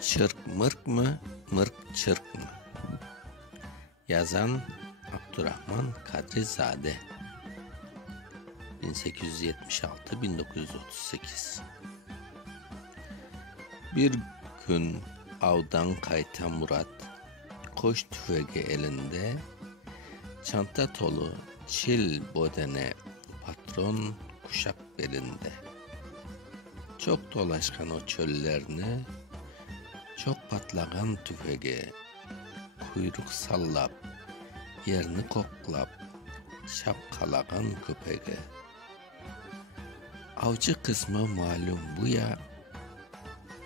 Çırk mırk mı, mırk çırk mı? Yazan Abdurrahman Kadrizade, 1876-1938. Bir gün avdan kaytan Murat, koş tüfeği elinde, çanta tolu çil bodene, patron kuşak belinde. Çok dolaşkan o çöllerini, çok patlagan tüfeği, kuyruk sallap, yerini koklap, şapkalagan köpeği. Avcı kısmı malum bu ya,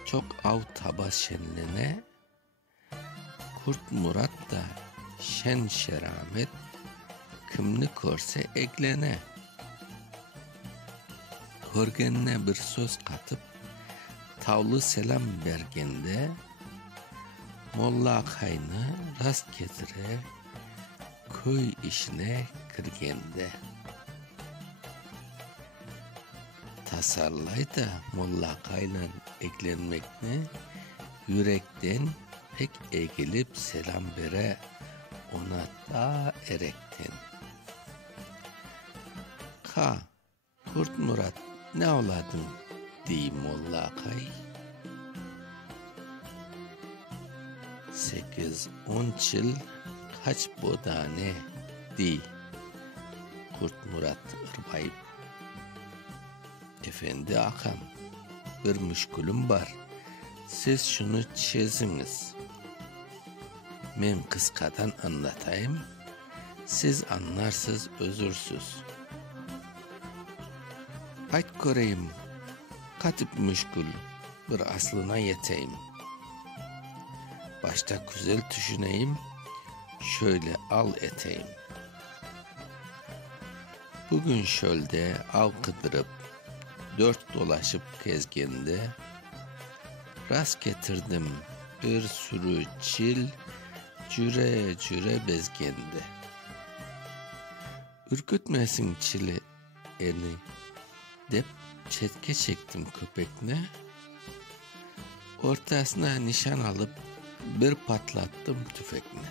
çok av taba şenline, Kurt Murat da şen şeramet, kimni körse eglene. Hörgenine bir söz katıp, tavlı selam bergende, molla kaynı rast getire, köy işine kirgende. Tasarlay da molla kaynan eklenmekne, yürekten pek eğilip selam bere, ona da erekten. Kurt Murat, ne oladın dey molla kay. 8-10 yıl kaç bodane dey Kurt Murat ırbayıp. Efendi akam, bir müşkülüm var, siz şunu çözünüz. Men kıskadan anlatayım, siz anlarsız özürsüz. Ayt göreyim, katip müşkül, bir aslına yeteyim. Başta güzel düşüneyim, şöyle al eteyim. Bugün şölde av kıdırıp, 4 dolaşıp gezgende, rast getirdim bir sürü çil, cüre cüre bezgende. Ürkütmesin çili eni, dep çetke çektim köpekne, ortasına nişan alıp bir patlattım tüfekne.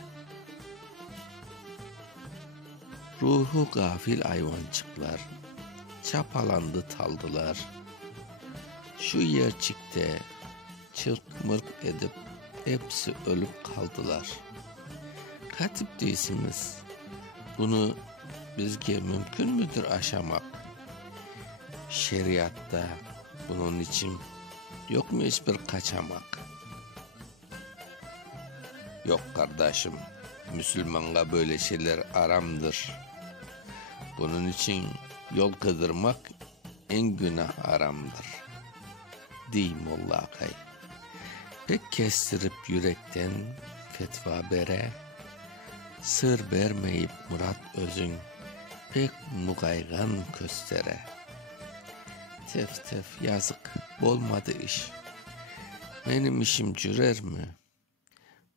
Ruhu gafil hayvancıklar çapalandı taldılar. Şu yerçikte çırk mırk edip hepsi ölüp kaldılar. Katip değilsiniz, bunu bizge mümkün müdür aşamak? Şeriatta bunun için yok mu hiçbir kaçamak? Yok kardeşim, Müslümana böyle şeyler aramdır. Bunun için yol kıdırmak en günah aramdır dey molla kay. Pek kestirip yürekten fetva bere, sır vermeyip Murat özün pek mugaygan köstere. Tef yazık, olmadı iş. Benim işim cürer mi?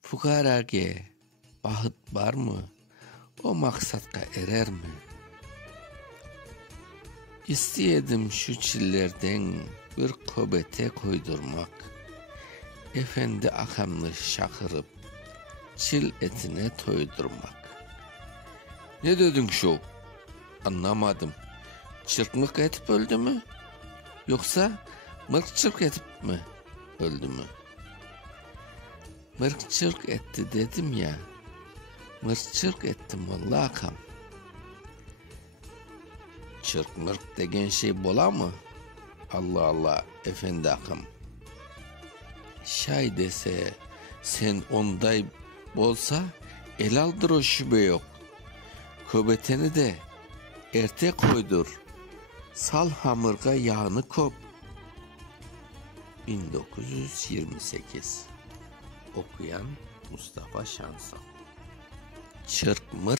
Fukarage bahıt var mı? O maksatka erer mi? İsteyedim şu çillerden bir köbete koydurmak, efendi akamlı şakırıp çil etine toydurmak. Ne dedin şu? Anlamadım. Çırpmık etip öldü mü? Yoksa mırk çırk etip mi öldü mü? Mırk çırk etti dedim ya, mırk çırk ettim vallahi akam. Çırk mırk degen şey bola mı? Allah Allah efendi akam. Şay dese sen onday bolsa el aldır o şüphe yok. Köbeteni de erte koydur. Sal hamurga yağını kop. 1928. Okuyan Mustafa Şansal. Çırk mırk